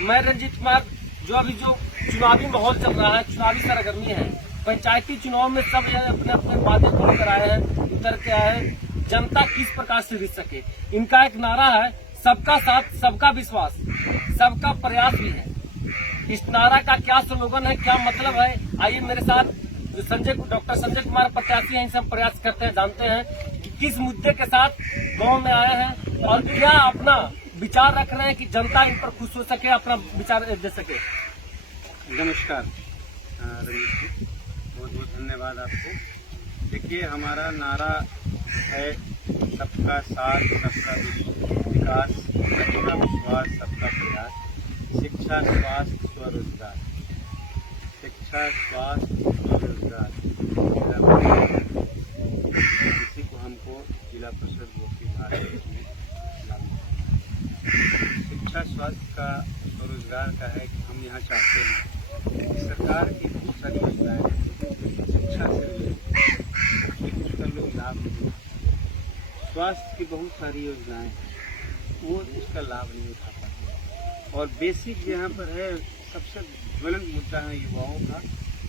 मैं रंजीत कुमार। जो चुनावी माहौल चल रहा है, चुनावी सरगर्मी है, पंचायती चुनाव में सब अपने अपने बातें बोलकर आए हैं, उतर के आए हैं। जनता किस प्रकार से रिझ सके, इनका एक नारा है, सबका साथ सबका विश्वास सबका प्रयास भी है। इस नारा का क्या स्लोगन है, क्या मतलब है, आइए मेरे साथ डॉक्टर संजय कुमार प्रत्याशी हैं, इनसे हम प्रयास करते हैं, जानते हैं कि किस मुद्दे के साथ गांव में आए हैं और क्या अपना विचार रख रहे हैं कि जनता इन पर खुश हो सके, अपना विचार दे सके। नमस्कार रमेश जी, बहुत बहुत धन्यवाद आपको। देखिए, हमारा नारा है सबका साथ सबका विकास, सबका विश्वास सबका प्रयास, शिक्षा स्वास्थ्य स्वरोजगार, शिक्षा स्वास्थ्य स्वरोजगार। इसी को हमको जिला परिषद गोपीनाथ में लागू करना। शिक्षा स्वास्थ्य का स्वरोजगार का है कि हम यहाँ चाहते हैं कि सरकार की बहुत सारी योजनाएं शिक्षा से लेकर उसका लोग लाभ नहीं, स्वास्थ्य की बहुत सारी योजनाएं वो उसका लाभ नहीं उठा पाते। और बेसिक यहाँ पर है, सबसे ज्वलंत मुद्दा है युवाओं का,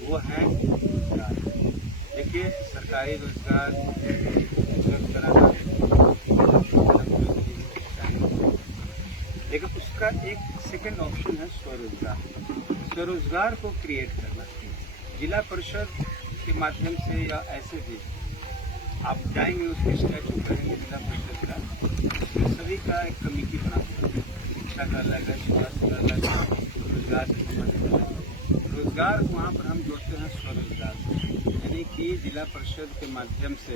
वो है रोजगार। देखिए, सरकारी रोजगार उपलब्ध कराना, लेकिन उसका एक सेकंड ऑप्शन है स्वरोजगार। स्वरोजगार को क्रिएट करना जिला परिषद के माध्यम से या ऐसे भी आप जाएंगे, उसके स्टैचू करेंगे जिला परिषद का, उसमें सभी का एक कमेटी बना हुआ है। शिक्षा का अलग है, स्वास्थ्य का अलग है, रोजगार से संबंधित अलग है। रोजगार वहाँ पर हम जोड़ते हैं स्वरोजगार से, यानी कि जिला परिषद के माध्यम से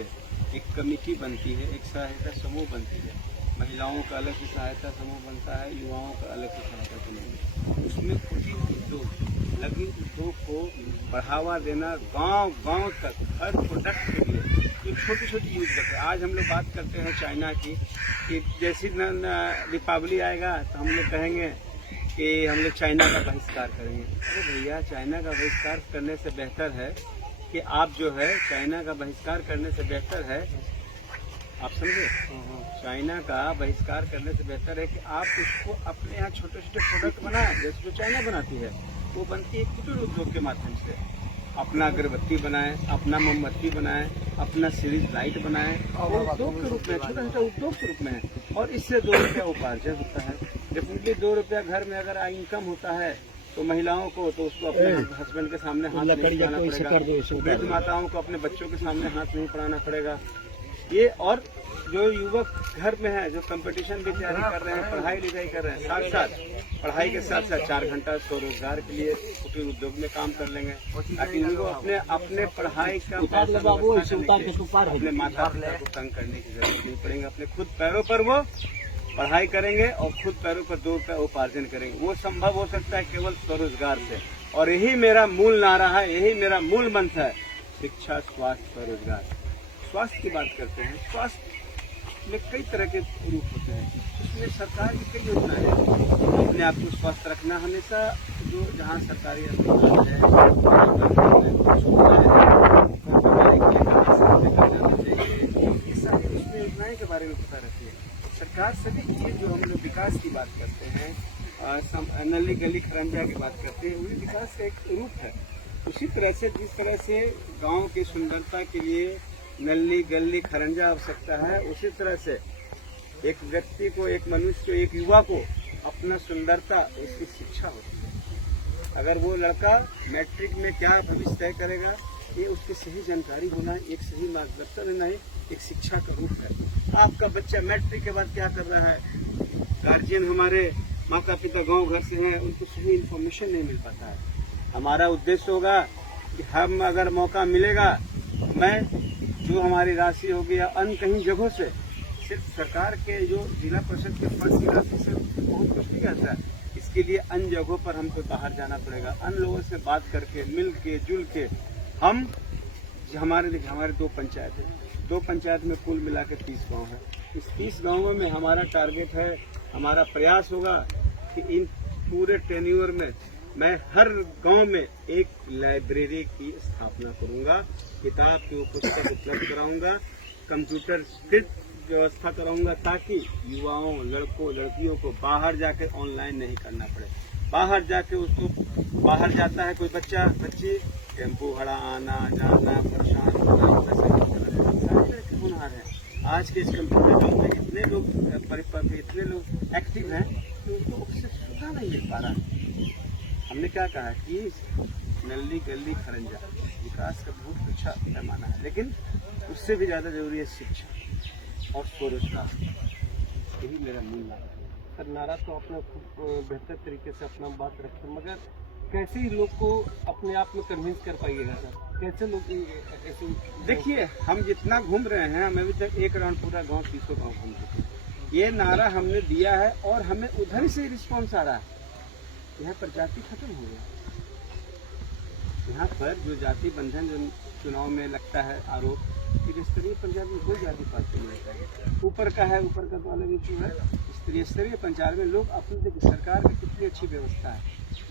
एक कमेटी बनती है, एक सहायता समूह बनती है। महिलाओं का अलग से सहायता समूह बनता है, युवाओं का अलग से सहायता समूह। उसमें कुटीर उद्योग, लघु उद्योग को बढ़ावा देना, गांव गांव तक हर प्रोडक्ट के लिए जो छोटी छोटी यूज करते हैं। आज हम लोग बात करते हैं चाइना की, कि जैसी दीपावली आएगा तो हम लोग कहेंगे कि हम लोग चाइना का बहिष्कार करेंगे। अरे भैया, चाइना का बहिष्कार करने से बेहतर है कि आप जो है चाइना का बहिष्कार करने से बेहतर है, आप समझे, चाइना का बहिष्कार करने से बेहतर है कि आप उसको अपने यहाँ छोटे छोटे प्रोडक्ट बनाएं, जैसे जो चाइना बनाती है वो बनती है कुटीर उद्योग के माध्यम से। अपना अगरबत्ती बनाएं, अपना मोमबत्ती बनाएं, अपना सीरीज लाइट बनाएं, और उद्योग के रूप में, छोटा छोटा उद्योग के रूप में है। और इससे 2 रुपया उपार्जन होता है। डेफिनेटली 2 रुपया घर में अगर इनकम होता है तो महिलाओं को तो उसको अपने हस्बैंड के सामने हाथ नहीं पढ़ाना पड़ेगा, वृद्ध माताओं को अपने बच्चों के सामने हाथ नहीं पढ़ाना पड़ेगा। ये और जो युवक घर में है, जो कंपटीशन की तैयारी कर रहे हैं, पढ़ाई लिखाई कर रहे हैं, साथ साथ पढ़ाई के साथ साथ 4 घंटा स्वरोजगार के लिए कुटीर उद्योग में काम कर लेंगे, ताकि उनको अपने पढ़ाई का अपने माता पिता को तंग करने की जरूरत नहीं पड़ेगी। अपने खुद पैरों पर वो पढ़ाई करेंगे और खुद पैरों पर 2 रुपया उपार्जन करेंगे। वो संभव हो सकता है केवल स्वरोजगार से। और यही मेरा मूल नारा है, यही मेरा मूल मंत्र है, शिक्षा स्वास्थ्य स्वरोजगार। स्वास्थ्य की बात करते हैं, स्वास्थ्य में कई तरह के रूप होते हैं, उसमें सरकार की कई योजनाएं हैं। अपने आप को स्वस्थ रखना, हमेशा जो जहाँ सरकारी अस्पताल है, ये सारी उसमें योजनाएं के बारे में पता रहती है। सरकार सभी चीज जो हम लोग विकास की बात करते हैं, नली गली खरंजा की बात करते हैं, वही विकास का एक रूप है। उसी तरह से जिस तरह से गाँव की सुंदरता के लिए नली गली खरंजा आवश्यकता है, उसी तरह से एक व्यक्ति को, एक मनुष्य, एक युवा को अपना सुंदरता, उसकी शिक्षा होती है। अगर वो लड़का मैट्रिक में क्या भविष्य तय करेगा, ये उसकी सही जानकारी होना, एक सही मार्गदर्शन होना ही एक शिक्षा का रूप है। आपका बच्चा मैट्रिक के बाद क्या कर रहा है, गार्जियन हमारे माता पिता गाँव घर से हैं, उनको सही इन्फॉर्मेशन नहीं मिल पाता है। हमारा उद्देश्य होगा कि हम अगर मौका मिलेगा, मैं जो हमारी राशि होगी या अन्य कहीं जगहों से, सिर्फ सरकार के जो जिला परिषद के फंड की राशि से बहुत कुछ नहीं आता है। इसके लिए अन्य जगहों पर हमको बाहर जाना पड़ेगा, अन्य लोगों से बात करके, मिल के, जुल के। हम हमारे 2 पंचायत है, 2 पंचायत में कुल मिला के 30 गाँव है। इस 30 गाँवों में हमारा टारगेट है, हमारा प्रयास होगा कि इन पूरे टेन्योर में मैं हर गांव में एक लाइब्रेरी की स्थापना करूंगा, किताब की पुस्तक उपलब्ध कराऊंगा, कंप्यूटर फिट व्यवस्था कराऊंगा, ताकि युवाओं, लड़कों, लड़कियों को बाहर जाकर ऑनलाइन नहीं करना पड़े। बाहर जाके उसको बाहर जाता है कोई बच्चा बच्ची टेम्पो भाड़ा आना जाना परेशान होना पैसा हुनर है। आज के इस कंप्यूटर युग में इतने लोग परिपक्व इतने लोग एक्टिव हैं कि उनको उससे सुधा नहीं मिल पा रहा। हमने क्या कहा कि नल्ली गली खरंजा विकास का बहुत अच्छा पैमाना है, लेकिन उससे भी ज़्यादा जरूरी है शिक्षा और स्वरोजगार। यही मेरा मूल नारा है। सर नारा तो आपने खूब बेहतर तरीके से अपना बात रखे, मगर कैसे ही लोग को अपने आप में कन्विंस कर पाइएगा सर? कैसे लोग ऐसे? देखिए हम जितना घूम रहे हैं, हम अभी तक एक राउंड पूरा गांव 300 गांव घूम चुके हैं। ये नारा हमने दिया है और हमें उधर से रिस्पॉन्स आ रहा है। यहाँ पर जाति खत्म हो गया। यहाँ पर जो जाति बंधन जो चुनाव में लगता है आरोप, त्रिस्तरीय पंचायत में कोई जाति पात नहीं रहता है। ऊपर का है, ऊपर का तो अलग इशू है। त्रिस्तरीय पंचायत में लोग अपने देखिए सरकार की कितनी अच्छी व्यवस्था है,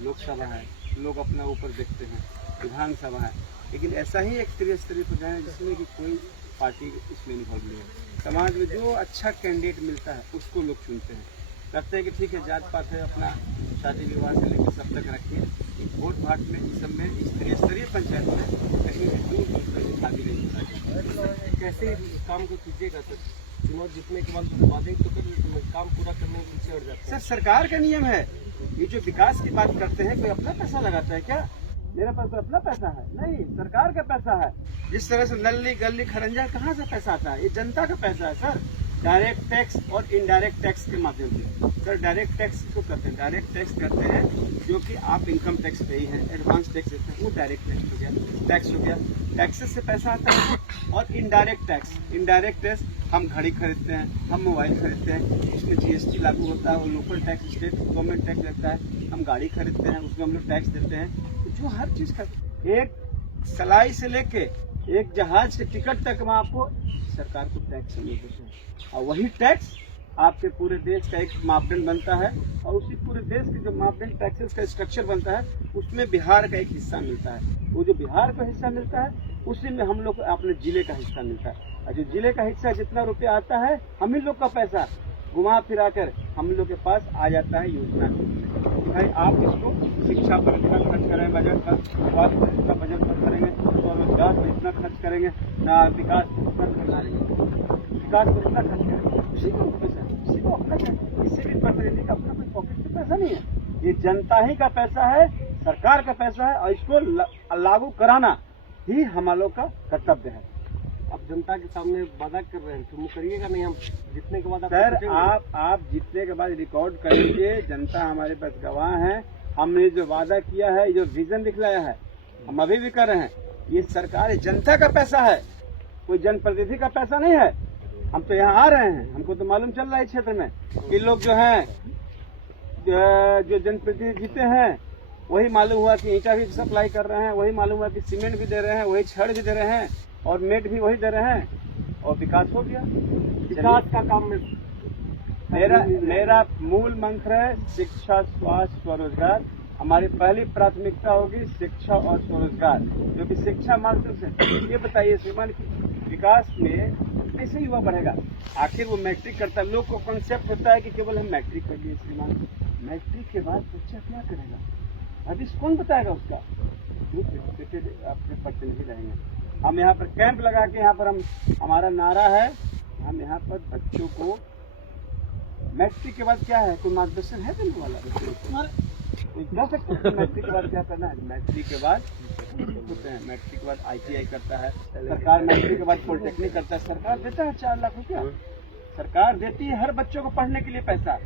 लोकसभा है, लोग अपना ऊपर देखते हैं, विधानसभा है, लेकिन ऐसा ही एक त्रिस्तरीय पंचायत है जिसमें कि कोई पार्टी इसमें इन्वॉल्व नहीं है। समाज में जो अच्छा कैंडिडेट मिलता है उसको लोग चुनते हैं, लगता है कि ठीक है जात पात है, अपना शादी विवाह से लेकर सब तक रखिए। वोट भाट में इस सब में इस त्रिस्तरीय पंचायत में कहीं दूर दूर तक शादी नहीं होता। कैसे इस काम को कीजिएगा सर? चुनाव जीतने के बाद वादे तो कर काम पूरा करने के पीछे हट जाते हैं। सर सरकार का नियम है, ये जो विकास की बात करते हैं कोई अपना पैसा लगाता है क्या? मेरे पास तो अपना पैसा है नहीं, सरकार का पैसा है। जिस तरह से नल्ली गली खरंजा कहाँ से पैसा आता है? ये जनता का पैसा है सर। डायरेक्ट टैक्स और इनडायरेक्ट टैक्स के माध्यम से। सर डायरेक्ट टैक्स को करते हैं, डायरेक्ट टैक्स करते हैं जो कि आप इनकम टैक्स पे ही हैं, एडवांस टैक्स देते हैं, वो डायरेक्ट टैक्स हो गया, टैक्स हो गया। टैक्सेस से पैसा आता है। और इनडायरेक्ट टैक्स हम घड़ी खरीदते हैं, हम मोबाइल खरीदते हैं, उसमें जीएसटी लागू होता है, और local tax state government tax लगता है। हम गाड़ी खरीदते हैं, उसमें हम लोग टैक्स देते हैं। तो जो हर चीज का एक सलाई से लेके एक जहाज के टिकट तक में आपको सरकार को टैक्स देते हैं, और वही टैक्स आपके पूरे देश का एक मापदंड बनता है। और उसी पूरे देश के जो मापदंड टैक्सेस का स्ट्रक्चर बनता है उसमें बिहार का एक हिस्सा मिलता है। वो जो बिहार का हिस्सा मिलता है उसी में हम लोग अपने जिले का हिस्सा मिलता है। और जो जिले का हिस्सा जितना रुपया आता है हम ही लोग का पैसा घुमा फिरा कर हम लोग के पास आ जाता है योजना में। भाई आप इसको शिक्षा पर इतना खर्च करें, बजट पर स्वास्थ्य पर इतना बजट पर करेंगे, स्वरोजगार पर इतना खर्च करेंगे, ना विकास पर इतना खर्च करेंगे, विकास पर इतना खर्च करेंगे। उसी को पैसा है, उसी को अपना पैसा, किसी भी प्रतिनिधि का अपना कोई पॉकेट से पैसा नहीं है। ये जनता ही का पैसा है, सरकार का पैसा है, और इसको लागू कराना ही हम लोग का कर्तव्य है। अब जनता के सामने वादा कर रहे हैं, तुम करिएगा नहीं? हम जीतने के बाद सर आप जीतने के बाद रिकॉर्ड करेंगे, जनता हमारे पास गवाह है। हमने जो वादा किया है, जो विजन दिखलाया है, हम अभी भी कर रहे हैं। ये सरकार जनता का पैसा है, कोई जनप्रतिनिधि का पैसा नहीं है। हम तो यहाँ आ रहे हैं, हमको तो मालूम चल रहा है क्षेत्र में कि लोग जो हैं जो जनप्रतिनिधि जीते हैं वही मालूम हुआ कि ईंटा भी सप्लाई कर रहे हैं, वही मालूम हुआ कि सीमेंट भी दे रहे हैं, वही छड़ भी दे रहे हैं, और मेट भी वही दे रहे हैं, और विकास हो गया। विकास का काम में मेरा मूल मंत्र है शिक्षा, स्वास्थ्य, स्वरोजगार। हमारी पहली प्राथमिकता होगी शिक्षा और स्वरोजगार, जो कि शिक्षा माध्यम से। ये बताइए श्रीमान, विकास में कैसे युवा बढ़ेगा? आखिर वो मैट्रिक करता है, लोग को कॉन्सेप्ट होता है कि केवल हम मैट्रिक कर लिए। श्रीमान मैट्रिक के बाद बच्चा क्या करेगा? अभी कौन बताएगा उसका? अपने प्रतिनिधि रहेंगे। हम यहाँ पर कैंप लगा के यहाँ पर हमारा नारा है, हम यहाँ पर बच्चों को मैट्रिक के बाद क्या है, कोई मार्गदर्शन है देने वाला? कोई कह सकते हैं मैट्रिक के बाद क्या करना है? मैट्रिक के बाद होते हैं, मैट्रिक के बाद ITI करता है सरकार, मैट्रिक के बाद पॉलिटेक्निक करता है सरकार, देता है 4 लाख रुपया। सरकार देती है हर बच्चों को पढ़ने के लिए पैसा,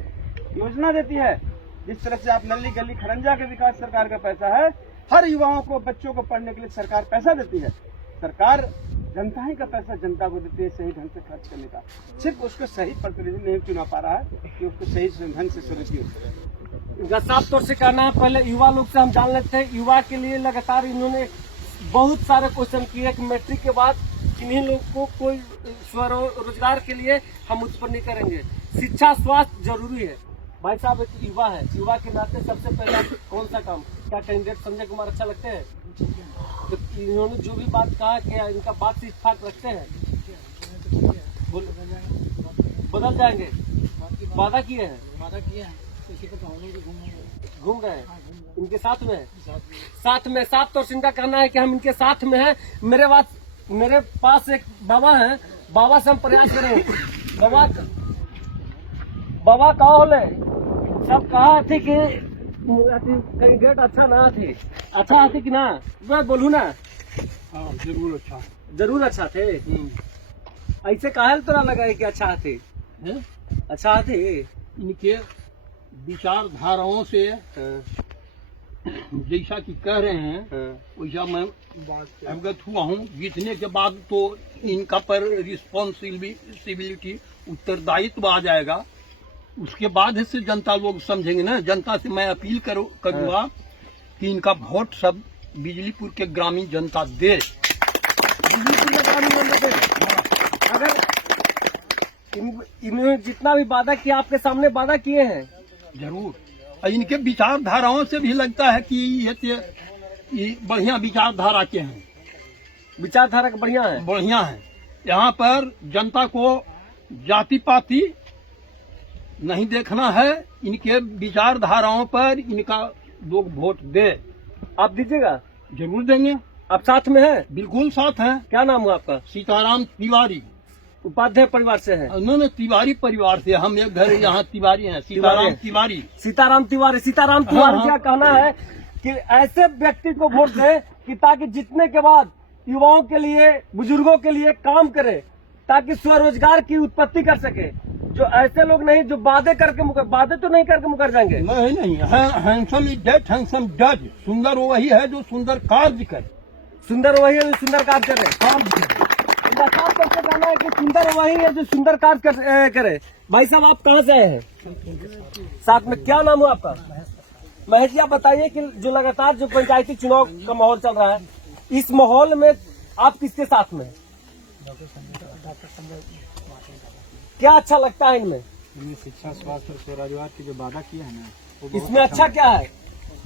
योजना देती है। जिस तरह से आप नल्ली गली खरंजा के विकास सरकार का पैसा है, हर युवाओं को बच्चों को पढ़ने के लिए सरकार पैसा देती है। सरकार जनता ही का पैसा जनता को देती है सही ढंग से खर्च करने का। सिर्फ उसको सही प्रतिनिधि नहीं चुना पा रहा है कि उसको सही ढंग से सदुपयोग। साफ तौर से कहना है, पहले युवा लोग से हम जान लेते हैं। युवा के लिए लगातार इन्होंने बहुत सारे क्वेश्चन किए कि मैट्रिक के बाद इन्हीं लोग को कोई स्वरोजगार के लिए हम उत्पन्न करेंगे। शिक्षा स्वास्थ्य जरूरी है। भाई साहब एक युवा है, युवा के नाते सबसे पहले कौन सा काम, क्या कैंडिडेट संजय कुमार अच्छा लगते हैं? तो इन्होंने जो भी बात कहा कि इनका बात से इत्तेफाक रखते हैं, बदल जाएंगे। वादा किए हैं, घूम रहे हैं, इनके साथ में है। साथ में साथ, और इनका कहना है कि हम इनके साथ में हैं। मेरे पास एक बाबा है, बाबा से हम प्रयास करेंगे। बाबा कहा होले सब कहा थे कि कहीं गेट अच्छा ना थे, अच्छा थे कि ना, मैं बोलू ना। हाँ, जरूर अच्छा थे। ऐसे काहे तोरा लगा है कि अच्छा थे? अच्छा थे इनके विचारधाराओं से जैसा कि कह रहे हैं वैसा मैं अवगत हुआ हूँ। जीतने के बाद तो इनका पर रिस्पॉन्सिबिलिटी, उत्तरदायित्व आ जाएगा। उसके बाद से जनता लोग समझेंगे ना। जनता से मैं अपील करूँगा कि इनका वोट सब बिजलीपुर के ग्रामीण जनता दे। अगर इन्होंने जितना भी वादा किया, आपके सामने वादा किए हैं जरूर। इनके विचारधाराओं से भी लगता है कि ये बढ़िया विचारधारा के हैं। विचारधारा बढ़िया है। यहाँ पर जनता को जाति पाति नहीं देखना है। इनके विचारधाराओं पर इनका लोग वोट दे। आप दीजिएगा? जरूर देंगे। आप साथ में हैं? बिल्कुल साथ हैं। क्या नाम हुआ आपका? सीताराम तिवारी। उपाध्याय परिवार से है? उन्होंने तिवारी परिवार से। हम एक घर यहाँ तिवारी हैं। सीताराम तिवारी। हाँ। क्या कहना है कि ऐसे व्यक्ति को वोट दे कि ताकि जीतने के बाद युवाओं के लिए, बुजुर्गों के लिए काम करे, ताकि स्वरोजगार की उत्पत्ति कर सके। जो ऐसे लोग नहीं जो वादे तो नहीं करके मुकर जाएंगे। नहीं। Handsome is that, handsome does. सुंदर वही है जो सुंदर कार्य करे। सुंदर वही है जो सुंदर कार्य करे। करके कहना है कि सुंदर वही है जो सुंदर कार्य करे। भाई साहब, आप कहाँ से आए हैं? साथ में क्या नाम है आपका? महेश जी, आप बताइए कि जो लगातार जो पंचायती चुनाव का माहौल चल रहा है, इस माहौल में आप किसके साथ में? क्या अच्छा लगता है इनमें? शिक्षा, स्वास्थ्य और स्वरोजगार की जो वादा किया है ना, इसमें अच्छा क्या है?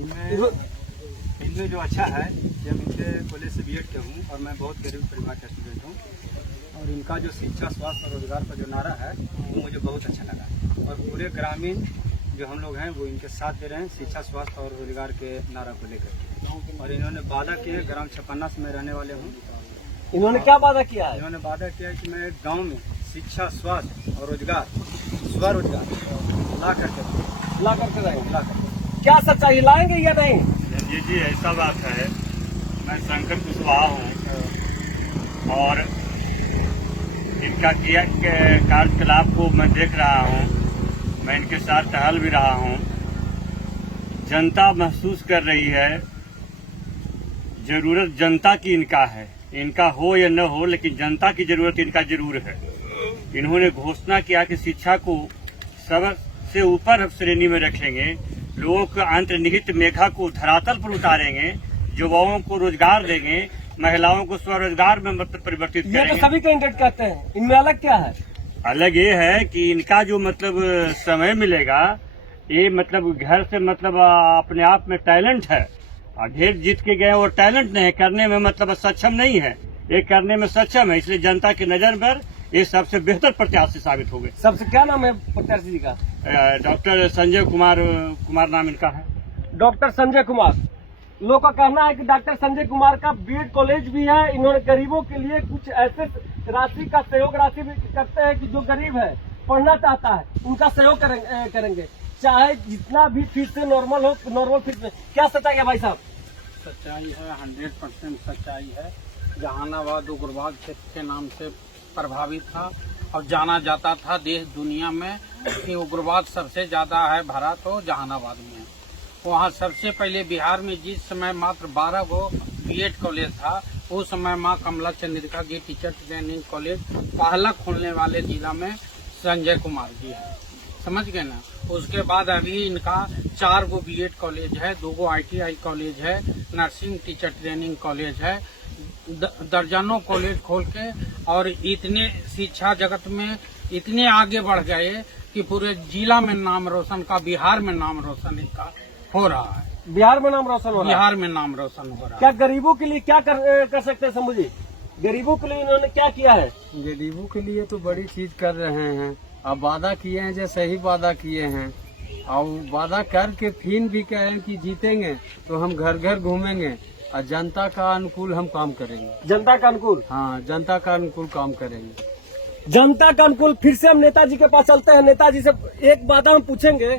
इनमें जो अच्छा है, जब इनके कॉलेज से बीएड किया हूँ और मैं बहुत गरीब परिवार का स्टूडेंट हूँ, और इनका जो शिक्षा, स्वास्थ्य और रोजगार का जो नारा है वो मुझे बहुत अच्छा लगा। और पूरे ग्रामीण जो हम लोग हैं वो इनके साथ दे रहे हैं शिक्षा, स्वास्थ्य और रोजगार के नारा को लेकर। और इन्होंने वादा किया है, ग्राम छपन्ना से मैं रहने वाले हूँ। इन्होंने क्या वादा किया है? इन्होंने वादा किया है कि मैं गाँव में शिक्षा, स्वास्थ्य और रोजगार, स्वरोजगार ला करके रहेंगे। क्या सच्चाई लाएंगे या नहीं? जी, ऐसा बात है। मैं शंकर कुशवाहा हूँ और इनका किया कार्यकलाप को मैं देख रहा हूँ। मैं इनके साथ टहल भी रहा हूँ। जनता महसूस कर रही है, जरूरत जनता की इनका है। इनका हो या न हो, लेकिन जनता की जरूरत इनका जरूर है। इन्होंने घोषणा किया कि शिक्षा को सबसे ऊपर श्रेणी में रखेंगे, लोगों के अंतर्निहित मेघा को धरातल पर उतारेंगे, युवाओं को रोजगार देंगे, महिलाओं को स्वरोजगार में मतलब परिवर्तित करेंगे। ये तो सभी कैंडिडेट कहते हैं। इनमें अलग क्या है? अलग ये है कि इनका जो मतलब समय मिलेगा, ये मतलब घर से मतलब अपने आप में टैलेंट है। और ढेर जीत के गए और टैलेंट नहीं करने में मतलब सक्षम नहीं है, ये करने में सक्षम है। इसलिए जनता की नजर पर ये सबसे बेहतर प्रत्याशी साबित हो गए। सबसे क्या नाम है प्रत्याशी जी का? डॉक्टर संजय कुमार नाम इनका है। डॉक्टर संजय कुमार। लोग का कहना है कि डॉक्टर संजय कुमार का बीएड कॉलेज भी है। इन्होंने गरीबों के लिए कुछ ऐसे राशि का सहयोग राशि भी करते हैं कि जो गरीब है, पढ़ना चाहता है, उनका सहयोग करेंगे, चाहे जितना भी फीस से नॉर्मल हो, नॉर्मल फीस में। क्या सच्चाई है भाई साहब? सच्चाई है, 100% सच्चाई है। जहानाबाद उग्रवाद क्षेत्र के नाम से प्रभावित था और जाना जाता था देश दुनिया में कि उग्रवाद सबसे ज्यादा है भरा तो जहानाबाद में। वहाँ सबसे पहले बिहार में जिस समय मात्र 12 गो बीएड कॉलेज था, उस समय माँ कमला चंद्रिका जी टीचर ट्रेनिंग कॉलेज पहला खोलने वाले जिला में संजय कुमार जी है। समझ गए ना? उसके बाद अभी इनका 4 गो बीएड कॉलेज है, 2 गो ITI कॉलेज है, नर्सिंग टीचर ट्रेनिंग कॉलेज है, दर्जनों कॉलेज खोल के और इतने शिक्षा जगत में इतने आगे बढ़ गए कि पूरे जिला में नाम रोशन का, बिहार में नाम रोशन इनका हो रहा है। बिहार में नाम रोशन हो रहा है। बिहार में नाम रोशन हो रहा है। क्या गरीबों के लिए क्या कर सकते हैं समझिए? गरीबों के लिए इन्होंने क्या किया है? गरीबों के लिए तो बड़ी चीज कर रहे हैं। अब वादा किए हैं जो सही वादा किए हैं, और वादा करके फिर भी कहें कि जीतेंगे तो हम घर घर घूमेंगे और जनता का अनुकूल हम काम करेंगे। जनता का अनुकूल, हाँ, जनता का अनुकूल काम करेंगे। जनता का अनुकूल। फिर से हम नेताजी के पास चलते हैं। नेताजी से एक बात हम पूछेंगे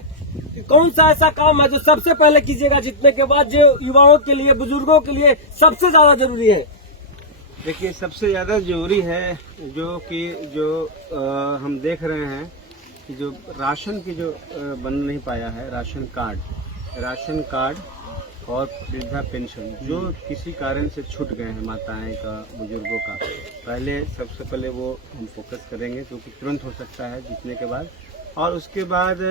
कि कौन सा ऐसा काम है जो सबसे पहले कीजिएगा जीतने के बाद, जो युवाओं के लिए, बुजुर्गों के लिए सबसे ज्यादा जरूरी है? देखिए, सबसे ज़्यादा जरूरी है जो हम देख रहे हैं कि जो राशन की जो बन नहीं पाया है, राशन कार्ड और वृद्धा पेंशन जो किसी कारण से छूट गए हैं माताएं का, बुजुर्गों का, सबसे पहले वो हम फोकस करेंगे क्योंकि तुरंत हो सकता है जीतने के बाद। और उसके बाद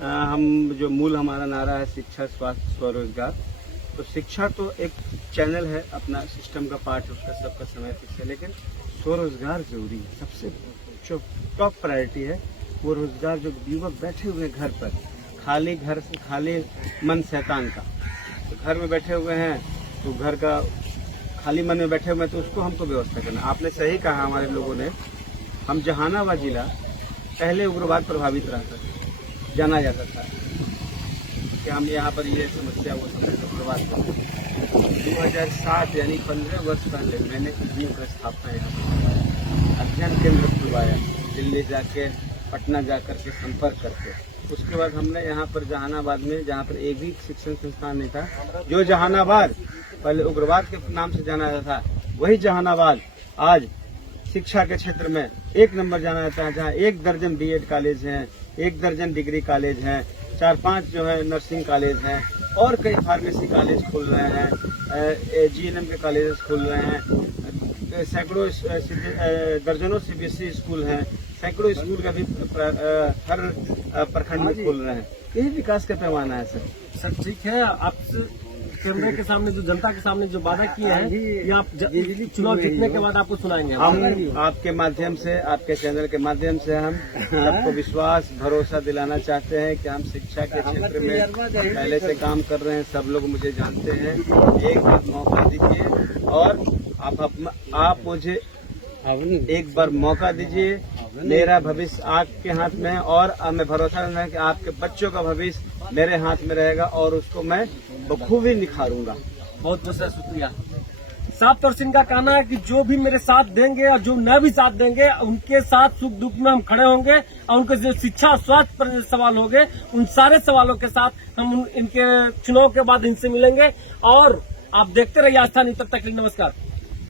हम जो मूल हमारा नारा है शिक्षा, स्वास्थ्य, स्वरोजगार। तो शिक्षा तो एक चैनल है, अपना सिस्टम का पार्ट है, उसका सबका समय फिक्स है, लेकिन स्वरोजगार जरूरी है। सबसे जो टॉप प्रायोरिटी है वो रोजगार। जो युवक बैठे हुए हैं घर पर, खाली मन शैतान का, तो घर में बैठे हुए हैं, तो घर का खाली मन में बैठे हुए हैं, तो उसको हमको व्यवस्था करना। आपने सही कहा, हमारे लोगों ने, हम जहानाबाद जिला पहले उग्रवाद प्रभावित रहता था, जाना जाता था कि हम यहाँ पर ये समस्या वो समस्या उग्रवाद 2007 यानी 15 वर्ष पहले मैंने इग्नू का स्थापना यहाँ अध्ययन केंद्र खुलवाया, दिल्ली जाके, पटना जाकर के संपर्क करके। उसके बाद हमने यहाँ पर जहानाबाद में, जहाँ पर एक भी शिक्षण संस्थान नहीं था, जो जहानाबाद पहले उग्रवाद के नाम से जाना जाता था, वही जहानाबाद आज शिक्षा के क्षेत्र में 1 नंबर जाना जाता है, जहाँ 1 दर्जन बीएड कॉलेज हैं, 1 दर्जन डिग्री कॉलेज हैं, 4-5 जो है नर्सिंग कॉलेज हैं, और कई फार्मेसी कॉलेज खुल रहे हैं, जीएनएम के कॉलेज खुल रहे हैं, सैकड़ों दर्जनों सीबीएसई स्कूल हैं, सैकड़ों स्कूल का भी हर प्रखंड में खुल रहे हैं। यही विकास का पैमाना है सर। ठीक है, आप कैमरे के सामने, जो जनता के सामने जो वादा किए हैं, ये आप चुनाव जीतने के बाद आपको सुनाएंगे। हम आपके माध्यम से, आपके चैनल के माध्यम से हम सबको विश्वास, भरोसा दिलाना चाहते हैं कि हम शिक्षा के क्षेत्र में पहले से काम कर रहे हैं। सब लोग मुझे जानते हैं। एक बार मौका दीजिए और आप मुझे एक बार मौका दीजिए। मेरा भविष्य आपके हाथ में है और मैं भरोसा रखना है कि आपके बच्चों का भविष्य मेरे हाथ में रहेगा और उसको मैं बखूबी निखारूंगा। बहुत बहुत शुक्रिया। साफ तौर से इनका कहना है कि जो भी मेरे साथ देंगे और जो न भी साथ देंगे, उनके साथ सुख दुख में हम खड़े होंगे, और उनके जो शिक्षा स्वास्थ्य पर सवाल होंगे, उन सारे सवालों के साथ हम इनके चुनाव के बाद इनसे मिलेंगे। और आप देखते रहिए आस्था न्यूज़। तब तक नमस्कार।